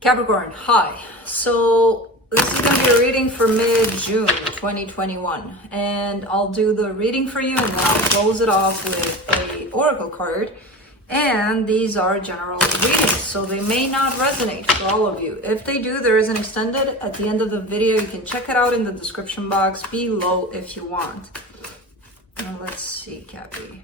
Capricorn, hi. So this is going to be a reading for mid-June 2021. And I'll do the reading for you and then I'll close it off with a oracle card. And these are general readings, so they may not resonate for all of you. If they do, there is an extended at the end of the video. You can check it out in the description box below if you want. Now let's see, Capri.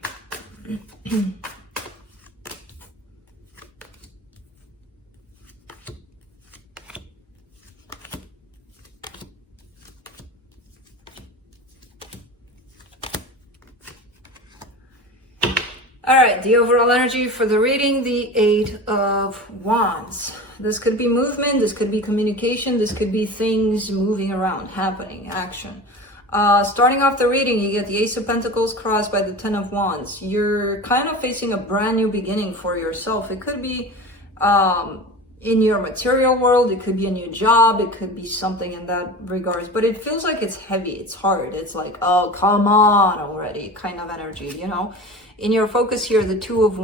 All right, the overall energy for the reading, the Eight of Wands. This could be movement, this could be communication, this could be things moving around, happening, action. Starting off the reading, you get the Ace of Pentacles crossed by the Ten of Wands. You're kind of facing a brand new beginning for yourself. It could be in your material world, it could be a new job, it could be something in that regards, but it feels like it's heavy, it's hard. It's like, oh, come on already, kind of energy, you know? In your focus here, the Two of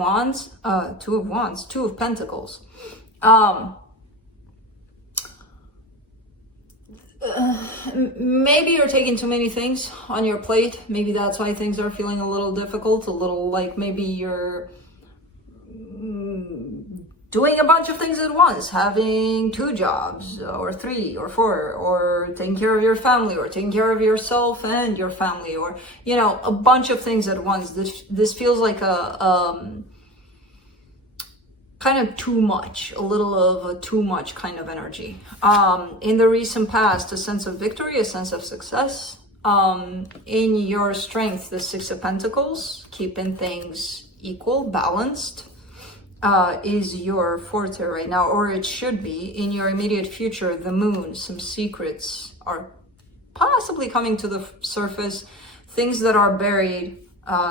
Pentacles. Maybe you're taking too many things on your plate. Maybe that's why things are feeling a little difficult, a little like maybe you're doing a bunch of things at once, having 2 jobs or 3 or 4, or taking care of your family, or taking care of yourself and your family, or, you know, a bunch of things at once. This feels like a kind of too much, a little of a too much kind of energy. In the recent past, a sense of victory, a sense of success. In your strength, the Six of Pentacles, keeping things equal, balanced, is your forte right now, or it should be. In your immediate future, the Moon, some secrets are possibly coming to the surface. Things that are buried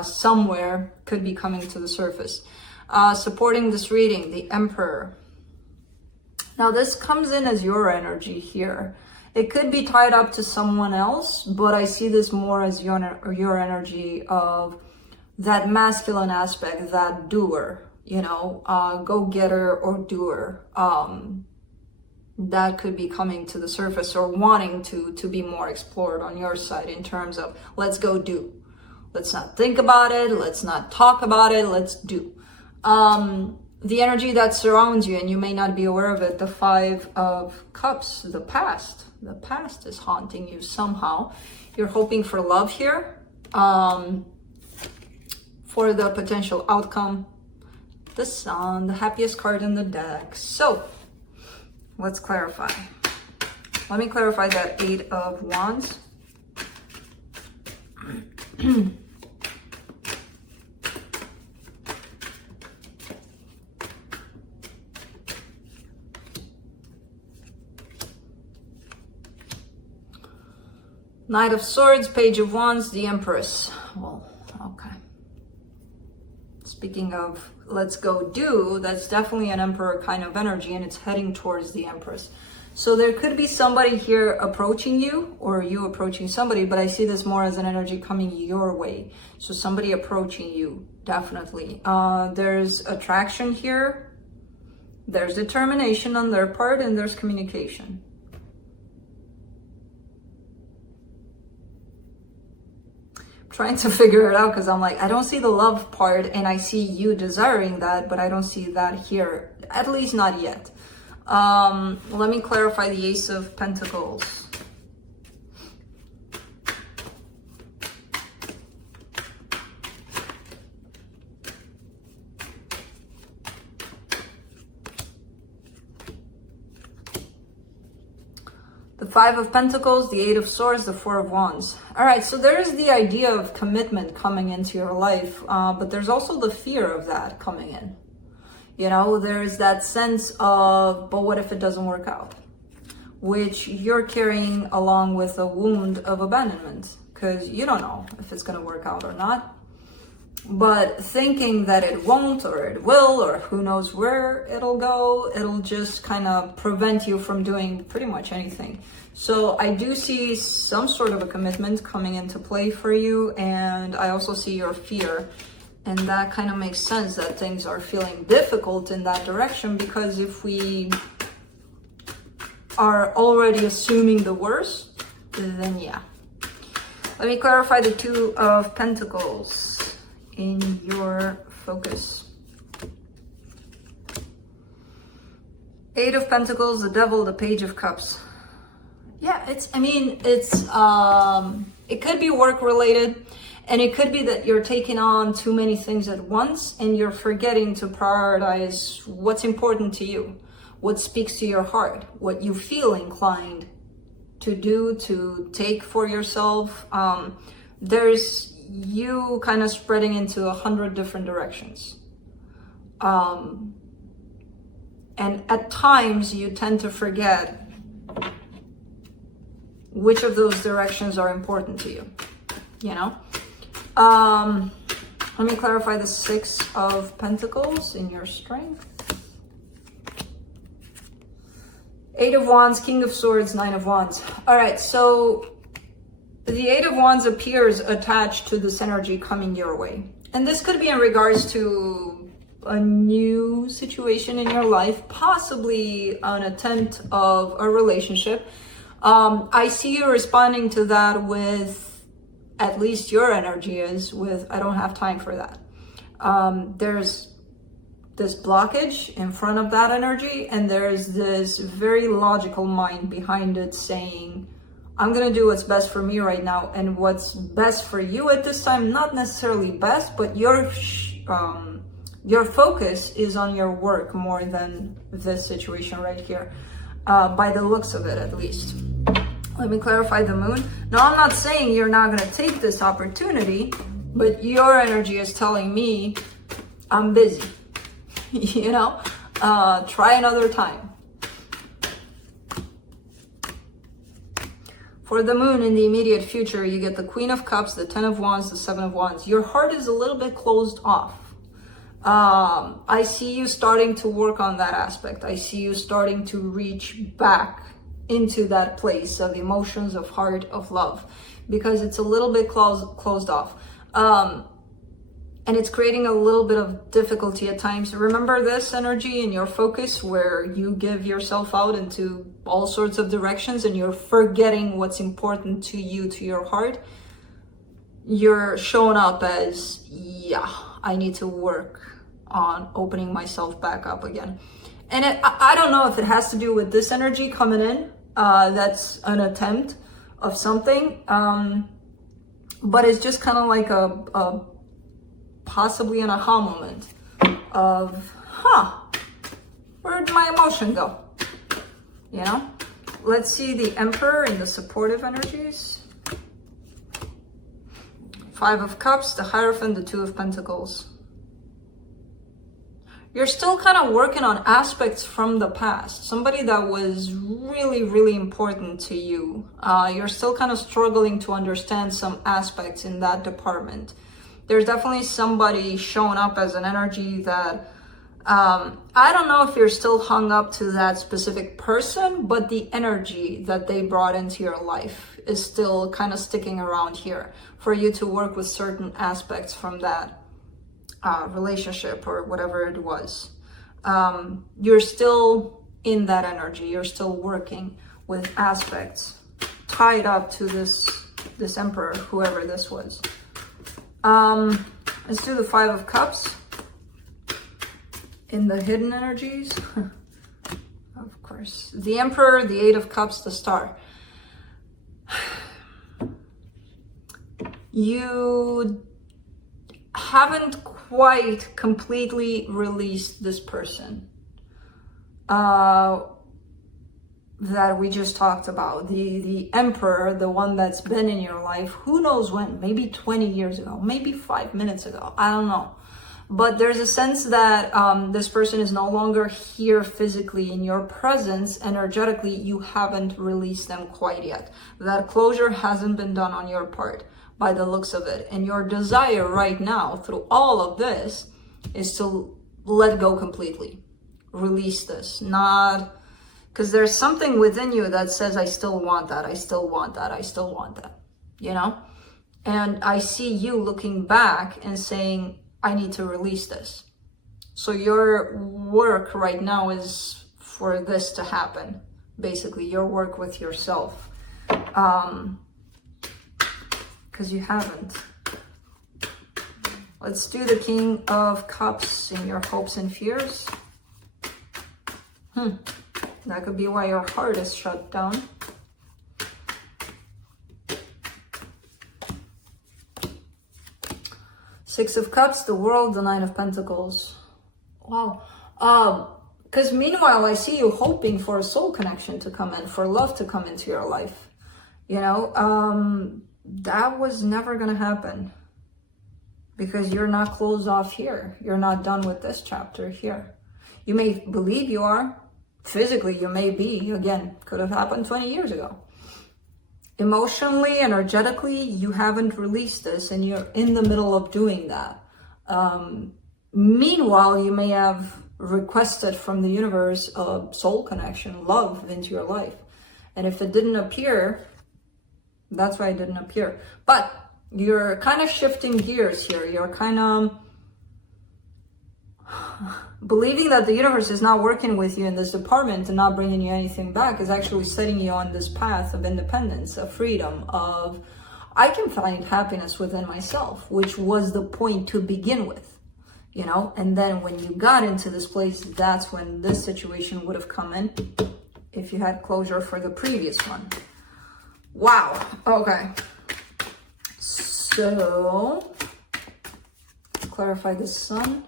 somewhere could be coming to the surface. Supporting this reading, the Emperor. Now this comes in as your energy here. It could be tied up to someone else, but I see this more as your energy of that masculine aspect, that doer, you know, go-getter or doer. That could be coming to the surface, or wanting to be more explored on your side in terms of, let's go do. Let's not think about it. Let's not talk about it. Let's do. The energy that surrounds you, and you may not be aware of it, the Five of Cups, the past. The past is haunting you somehow. You're hoping for love here, for the potential outcome. The Sun, the happiest card in the deck. So let's clarify. Let me clarify that Eight of Wands. Knight of Swords, Page of Wands, the Empress. Well, okay. Speaking of let's go do, that's definitely an Emperor kind of energy, and it's heading towards the Empress. So there could be somebody here approaching you, or you approaching somebody, but I see this more as an energy coming your way. So somebody approaching you, definitely. There's attraction here. There's determination on their part, and there's communication. Trying to figure it out, because I'm like, I don't see the love part, and I see you desiring that, but I don't see that here, at least not yet. Let me clarify the Ace of Pentacles. The Five of Pentacles, the Eight of Swords, the Four of Wands. All right, so there's the idea of commitment coming into your life, but there's also the fear of that coming in. You know, there's that sense of, but what if it doesn't work out? Which you're carrying along with a wound of abandonment, because you don't know if it's going to work out or not. But thinking that it won't, or it will, or who knows where it'll go, it'll just kind of prevent you from doing pretty much anything. So I do see some sort of a commitment coming into play for you, and I also see your fear. And that kind of makes sense that things are feeling difficult in that direction, because if we are already assuming the worst, then yeah. Let me clarify the Two of Pentacles in your focus. Eight of Pentacles, the Devil, the Page of Cups. Yeah, it could be work related, and it could be that you're taking on too many things at once and you're forgetting to prioritize what's important to you, what speaks to your heart, what you feel inclined to do, to take for yourself. There's you kind of spreading into 100 different directions. And at times you tend to forget which of those directions are important to you, you know? Let me clarify the Six of Pentacles in your strength. Eight of Wands, King of Swords, Nine of Wands. All right, so the Eight of Wands appears attached to this energy coming your way. And this could be in regards to a new situation in your life, possibly an attempt of a relationship. I see you responding to that with, at least your energy is with, I don't have time for that. There's this blockage in front of that energy, and there's this very logical mind behind it saying, I'm gonna do what's best for me right now, and what's best for you at this time, not necessarily best, but your focus is on your work more than this situation right here, by the looks of it at least. Let me clarify the Moon. Now, I'm not saying you're not gonna take this opportunity, but your energy is telling me, I'm busy, you know, try another time. For the Moon in the immediate future, you get the Queen of Cups, the Ten of Wands, the Seven of Wands. Your heart is a little bit closed off. I see you starting to work on that aspect. I see you starting to reach back into that place of emotions, of heart, of love, because it's a little bit closed off. And it's creating a little bit of difficulty at times. Remember this energy in your focus where you give yourself out into all sorts of directions and you're forgetting what's important to you, to your heart. You're showing up as, yeah, I need to work on opening myself back up again. And I don't know if it has to do with this energy coming in. That's an attempt of something. But it's just kind of like a possibly an aha moment of, where'd my emotion go? You know? Let's see the Emperor in the supportive energies. Five of Cups, the Hierophant, the Two of Pentacles. You're still kind of working on aspects from the past. Somebody that was really, really important to you. You're still kind of struggling to understand some aspects in that department. There's definitely somebody showing up as an energy that, I don't know if you're still hung up to that specific person, but the energy that they brought into your life is still kind of sticking around here for you to work with certain aspects from that relationship or whatever it was. You're still in that energy. You're still working with aspects tied up to this Emperor, whoever this was. Let's do the Five of Cups in the hidden energies. Of course, the Emperor, the Eight of Cups, the Star. You haven't quite completely released this person that we just talked about. The Emperor, the one that's been in your life, who knows when, maybe 20 years ago, maybe 5 minutes ago, I don't know. But there's a sense that this person is no longer here physically in your presence. Energetically, you haven't released them quite yet. That closure hasn't been done on your part by the looks of it. And your desire right now through all of this is to let go completely. Release this. Not because there's something within you that says, I still want that. I still want that. I still want that. You know? And I see you looking back and saying, I need to release this. So your work right now is for this to happen. basically, your work with yourself. Because you haven't. Let's do the King of Cups in your hopes and fears. That could be why your heart is shut down. Six of Cups, the World, the Nine of Pentacles. Wow. Because meanwhile, I see you hoping for a soul connection to come in, for love to come into your life. You know, that was never going to happen. Because you're not closed off here. You're not done with this chapter here. You may believe you are. Physically, you may be. Again, could have happened 20 years ago. Emotionally, energetically, you haven't released this and you're in the middle of doing that. Meanwhile, you may have requested from the universe a soul connection, love into your life. And if it didn't appear, that's why it didn't appear. But you're kind of shifting gears here. You're kind of believing that the universe is not working with you in this department and not bringing you anything back is actually setting you on this path of independence, of freedom, of I can find happiness within myself, which was the point to begin with, you know? And then when you got into this place, that's when this situation would have come in if you had closure for the previous one. Wow. Okay. So, clarify the Sun.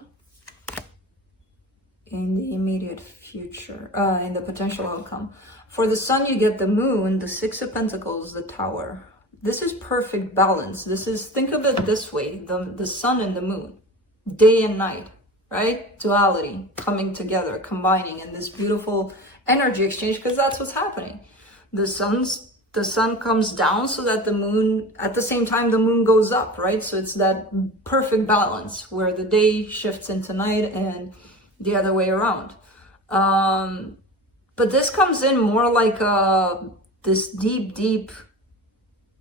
In the immediate future, in the potential outcome. For the Sun, you get the Moon, the Six of Pentacles, the Tower. This is perfect balance. This is, think of it this way, the Sun and the Moon, day and night, right? Duality, coming together, combining in this beautiful energy exchange, because that's what's happening. The sun comes down so that the Moon, at the same time, the Moon goes up, right? So it's that perfect balance where the day shifts into night and the other way around. But this comes in more like this deep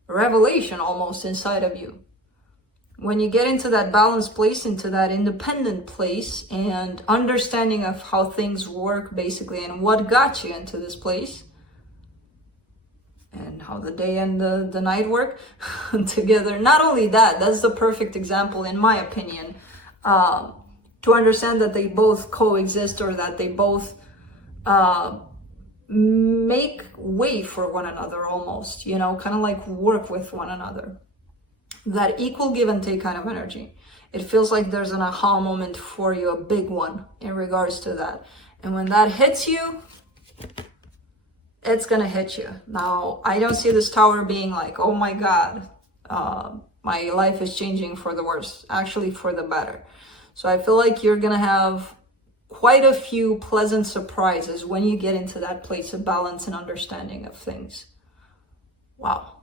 revelation almost inside of you. When you get into that balanced place, into that independent place and understanding of how things work basically and what got you into this place and how the day and the night work together. Not only that, that's the perfect example in my opinion, to understand that they both coexist or that they both make way for one another almost, you know, kind of like work with one another. That equal give and take kind of energy. It feels like there's an aha moment for you, a big one in regards to that. And when that hits you, it's gonna hit you. Now, I don't see this Tower being like, oh my God, my life is changing for the worse, actually for the better. So I feel like you're going to have quite a few pleasant surprises when you get into that place of balance and understanding of things. Wow.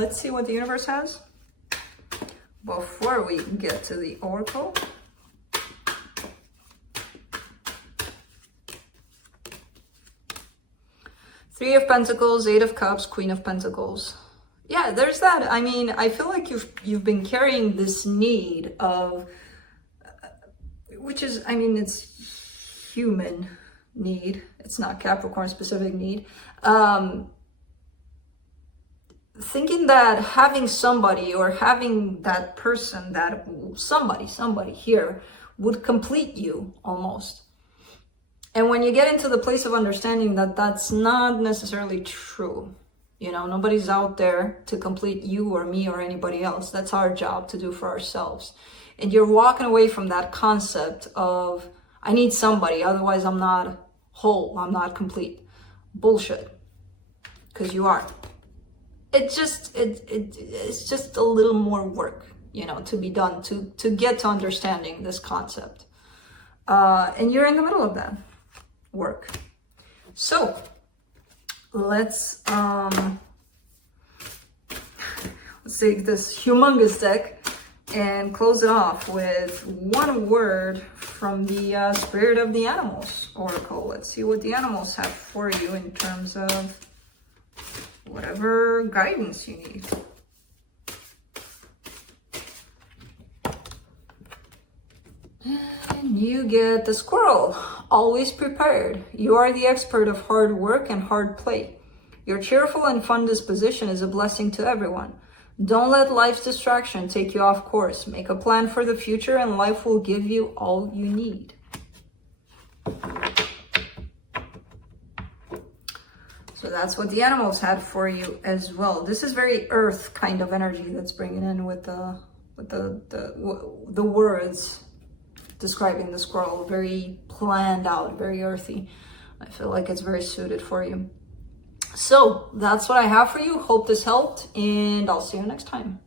Let's see what the universe has before we get to the Oracle. Three of Pentacles, Eight of Cups, Queen of Pentacles. Yeah, there's that. I mean, I feel like you've been carrying this need of, which is, I mean, it's human need. It's not Capricorn specific need. Thinking that having somebody or having that person, that somebody here would complete you almost. And when you get into the place of understanding that that's not necessarily true, you know, nobody's out there to complete you or me or anybody else. That's our job to do for ourselves. And you're walking away from that concept of, I need somebody, otherwise I'm not whole, I'm not complete. Bullshit. Because you are. It's just a little more work, you know, to be done to get to understanding this concept. And you're in the middle of that work. So let's take this humongous deck and close it off with one word from the Spirit of the Animals Oracle. Let's see what the animals have for you in terms of whatever guidance you need. And you get the squirrel. Always prepared. You are the expert of hard work and hard play. Your cheerful and fun disposition is a blessing to everyone. Don't let life's distraction take you off course. Make a plan for the future and life will give you all you need. So that's what the animals had for you as well. This is very earth kind of energy that's bringing in with the words describing the squirrel. Very planned out, very earthy. I feel like it's very suited for you. So that's what I have for you. Hope this helped, and I'll see you next time.